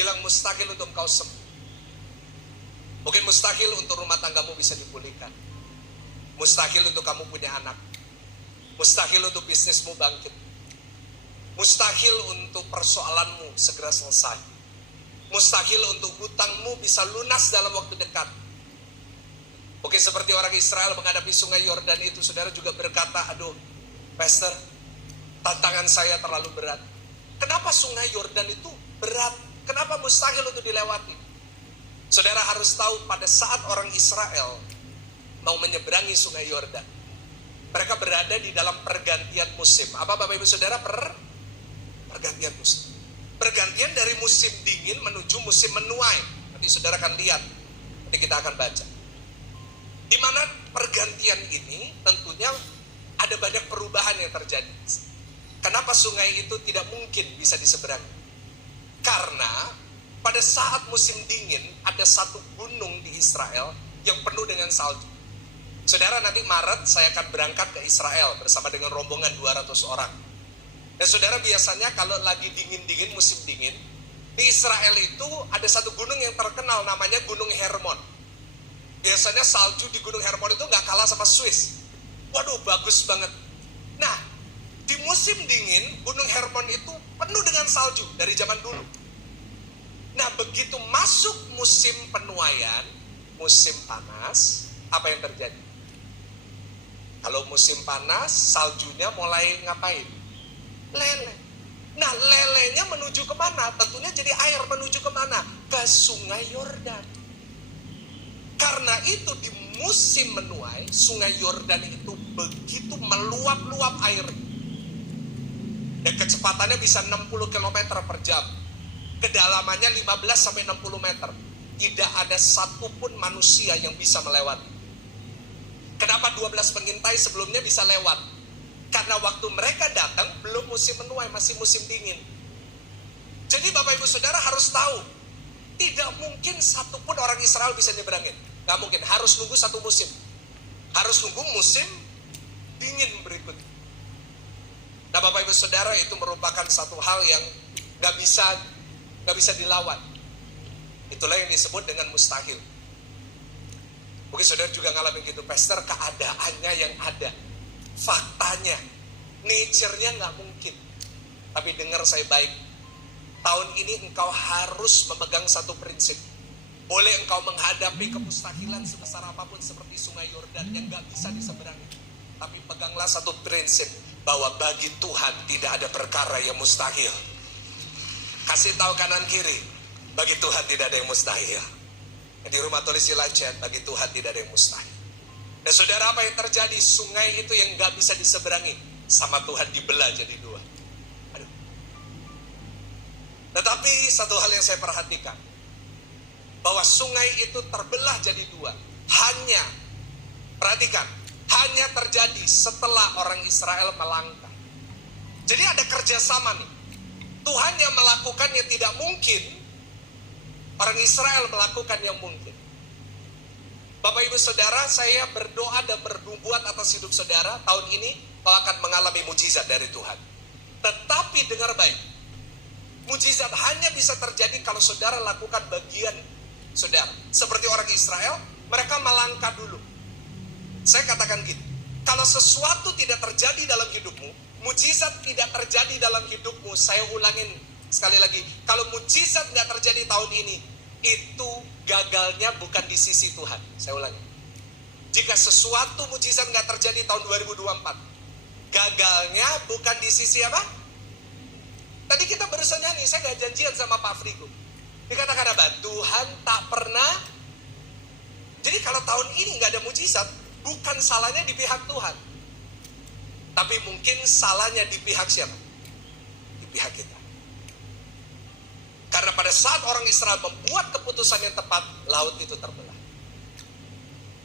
bilang mustahil untuk engkau sembuh. Mungkin mustahil untuk rumah tanggamu bisa dipulihkan. Mustahil untuk kamu punya anak. Mustahil untuk bisnismu bangkit. Mustahil untuk persoalanmu segera selesai. Mustahil untuk hutangmu bisa lunas dalam waktu dekat. Mungkin seperti orang Israel menghadapi sungai Yordan itu, saudara juga berkata, aduh, Pastor, tantangan saya terlalu berat. Kenapa sungai Yordan itu berat? Kenapa mustahil untuk dilewati? Saudara harus tahu, pada saat orang Israel mau menyeberangi sungai Yordan, mereka berada di dalam pergantian musim. Apa Bapak Ibu Saudara? Pergantian musim. Pergantian dari musim dingin menuju musim menuai. Nanti saudara akan lihat, nanti kita akan baca. Di mana pergantian ini tentunya ada banyak perubahan yang terjadi. Kenapa sungai itu tidak mungkin bisa diseberangi? Karena pada saat musim dingin ada satu gunung di Israel yang penuh dengan salju. Saudara, nanti Maret saya akan berangkat ke Israel bersama dengan rombongan 200 orang. Dan saudara, biasanya kalau lagi dingin-dingin, musim dingin, di Israel itu ada satu gunung yang terkenal namanya Gunung Hermon. Biasanya salju di Gunung Hermon itu gak kalah sama Swiss. Waduh, bagus banget. Nah, di musim dingin, Gunung Hermon itu penuh dengan salju dari zaman dulu. Nah, begitu masuk musim penuaian, musim panas, apa yang terjadi? Kalau musim panas, saljunya mulai ngapain? Leleh. Nah, lelehnya menuju kemana? Tentunya jadi air menuju kemana? Ke sungai Yordan. Karena itu di musim menuai, sungai Yordan itu begitu meluap-luap air. Dan kecepatannya bisa 60 km per jam. Kedalamannya 15-60 meter. Tidak ada satupun manusia yang bisa melewati. Kenapa 12 pengintai sebelumnya bisa lewat? Karena waktu mereka datang belum musim menuai, masih musim dingin. Jadi Bapak Ibu Saudara harus tahu, tidak mungkin satupun orang Israel bisa nyeberangin. Gak mungkin, harus nunggu satu musim. Harus nunggu musim dingin berikutnya. Nah Bapak Ibu Saudara, itu merupakan satu hal yang gak bisa dilawan. Itulah yang disebut dengan mustahil. Mungkin saudara juga ngalamin gitu, Pastor, keadaannya yang ada, faktanya, nature-nya gak mungkin. Tapi dengar saya baik, tahun ini engkau harus memegang satu prinsip. Boleh engkau menghadapi kemustahilan sebesar apapun seperti sungai Yordan yang gak bisa diseberangi. Tapi peganglah satu prinsip, bahwa bagi Tuhan tidak ada perkara yang mustahil. Kasih tahu kanan kiri, bagi Tuhan tidak ada yang mustahil. Di rumah tulis sila chat, bagi Tuhan tidak ada yang mustahil. Dan saudara, apa yang terjadi? Sungai itu yang gak bisa diseberangi, sama Tuhan dibelah jadi dua. Aduh. Tetapi satu hal yang saya perhatikan, bahwa sungai itu terbelah jadi dua. Perhatikan, hanya terjadi setelah orang Israel melangkah. Jadi ada kerjasama nih. Tuhan yang melakukan yang tidak mungkin, orang Israel melakukan yang mungkin. Bapak Ibu Saudara, saya berdoa dan bernubuat atas hidup saudara, tahun ini kau akan mengalami mujizat dari Tuhan. Tetapi dengar baik, mujizat hanya bisa terjadi kalau saudara lakukan bagian saudara. Seperti orang Israel, mereka melangkah dulu. Saya katakan gitu, kalau sesuatu tidak terjadi dalam hidupmu, mujizat tidak terjadi dalam hidupmu, saya ulangin sekali lagi, kalau mujizat tidak terjadi tahun ini, itu gagalnya bukan di sisi Tuhan. Saya ulangi, jika sesuatu mujizat nggak terjadi tahun 2024, gagalnya bukan di sisi apa? Tadi kita barusan nyanyi, saya nggak janjian sama Pak Frigo. Dikatakan apa? Tuhan tak pernah. Jadi kalau tahun ini nggak ada mujizat, bukan salahnya di pihak Tuhan, tapi mungkin salahnya di pihak siapa? Di pihak kita. Karena pada saat orang Israel membuat keputusan yang tepat, laut itu terbelah.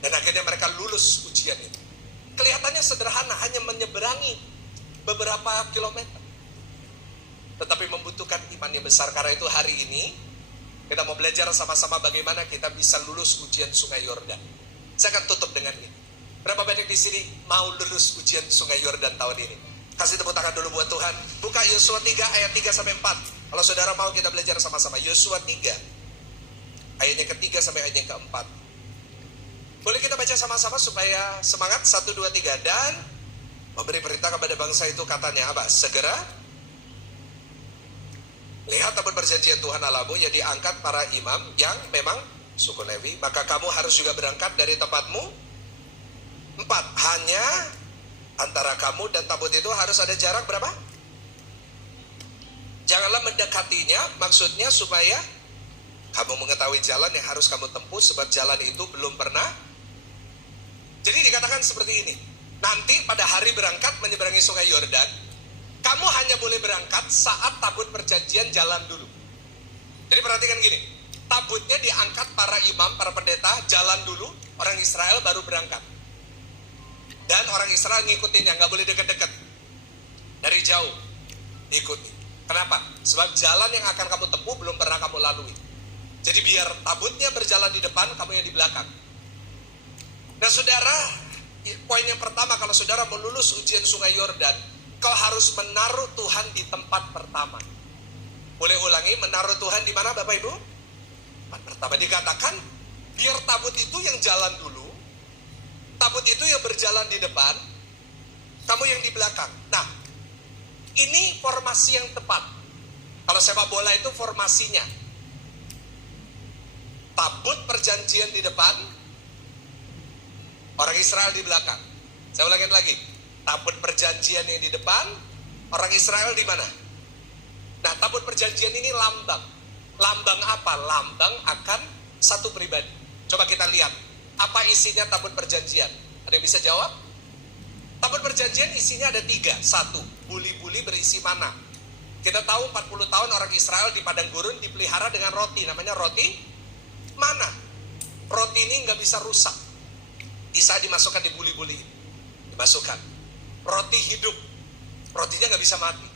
Dan akhirnya mereka lulus ujian itu. Kelihatannya sederhana, hanya menyeberangi beberapa kilometer. Tetapi membutuhkan iman yang besar. Karena itu hari ini kita mau belajar sama-sama bagaimana kita bisa lulus ujian sungai Yordan. Saya akan tutup dengan ini. Berapa banyak di sini mau lulus ujian sungai Yordan tahun ini? Kasih tepuk tangan dulu buat Tuhan. Buka Yosua 3 ayat 3-4. Kalau saudara mau kita belajar sama-sama. Yosua 3, ayatnya ketiga sampai ayatnya keempat. Boleh kita baca sama-sama supaya semangat? 1, 2, 3. Dan memberi perintah kepada bangsa itu, katanya apa? Segera lihat tabut perjanjian Tuhan Allahmu yang diangkat para imam yang memang suku Lewi. Maka kamu harus juga berangkat dari tempatmu. 4. Hanya antara kamu dan tabut itu harus ada jarak berapa? Janganlah mendekatinya, maksudnya supaya kamu mengetahui jalan yang harus kamu tempuh, sebab jalan itu belum pernah. Jadi dikatakan seperti ini, nanti pada hari berangkat menyeberangi sungai Yordan, kamu hanya boleh berangkat saat tabut perjanjian jalan dulu. Jadi perhatikan gini, tabutnya diangkat para imam, para pendeta, jalan dulu, orang Israel baru berangkat. Dan orang Israel ngikutin, nggak boleh deket-deket. Dari jauh, ikuti. Kenapa? Sebab jalan yang akan kamu tempuh belum pernah kamu lalui. Jadi biar tabutnya berjalan di depan, kamu yang di belakang. Nah saudara, poin yang pertama, kalau saudara mau lulus ujian sungai Yordan, kau harus menaruh Tuhan di tempat pertama. Boleh ulangi, menaruh Tuhan di mana Bapak Ibu? Tempat pertama. Dikatakan, biar tabut itu yang jalan dulu, tabut itu yang berjalan di depan, kamu yang di belakang. Nah, ini formasi yang tepat. Kalau sepak bola itu formasinya, tabut perjanjian di depan, orang Israel di belakang. Saya ulangin lagi, tabut perjanjian yang di depan, orang Israel di mana? Nah, tabut perjanjian ini lambang. Lambang apa? Lambang akan satu pribadi. Coba kita lihat, apa isinya tabut perjanjian? Ada yang bisa jawab? Tabut perjanjian isinya ada 3. 1, buli-buli berisi mana. Kita tahu 40 tahun orang Israel di padang gurun dipelihara dengan roti, namanya roti mana. Roti ini nggak bisa rusak, bisa dimasukkan di buli-buli, dimasukkan. Roti hidup, rotinya nggak bisa mati.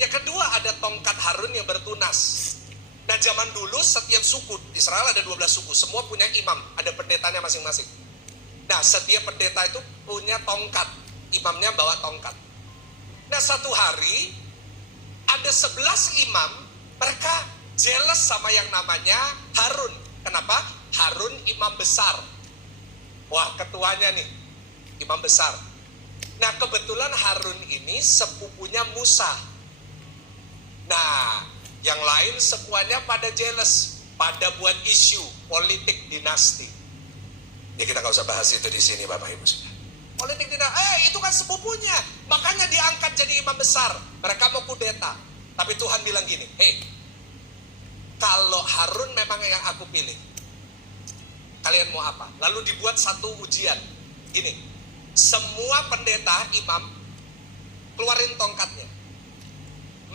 Yang kedua ada tongkat Harun yang bertunas. Nah zaman dulu setiap suku, Israel ada 12 suku, semua punya imam, ada pendetanya masing-masing. Nah setiap pendeta itu punya tongkat, imamnya bawa tongkat. Nah satu hari ada 11 imam, mereka jealous sama yang namanya Harun. Kenapa? Harun imam besar. Wah ketuanya nih, imam besar. Nah kebetulan Harun ini sepupunya Musa. Nah yang lain semuanya pada jealous, pada buat isu politik dinasti. Ya kita gak usah bahas itu di sini Bapak Ibu sudah. Politik dinasti, itu kan sepupunya, makanya diangkat jadi imam besar. Mereka mau kudeta, tapi Tuhan bilang gini, kalau Harun memang yang aku pilih, kalian mau apa? Lalu dibuat satu ujian. Gini, semua pendeta, imam, keluarin tongkatnya.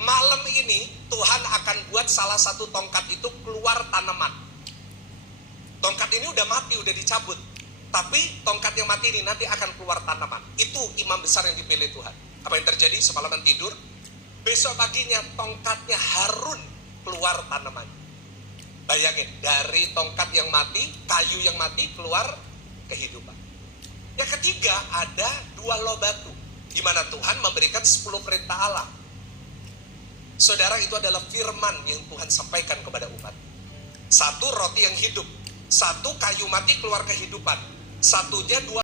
Malam ini Tuhan akan buat salah satu tongkat itu keluar tanaman. Tongkat ini udah mati, udah dicabut. Tapi tongkat yang mati ini nanti akan keluar tanaman. Itu imam besar yang dipilih Tuhan. Apa yang terjadi? Semalaman tidur, besok paginya tongkatnya Harun keluar tanaman. Bayangin, dari tongkat yang mati, kayu yang mati, keluar kehidupan. Yang ketiga, ada 2 loh batu, di mana Tuhan memberikan 10 perintah Allah. Saudara, itu adalah firman yang Tuhan sampaikan kepada umat. 1, roti yang hidup. 1, kayu mati keluar kehidupan. 1-nya 2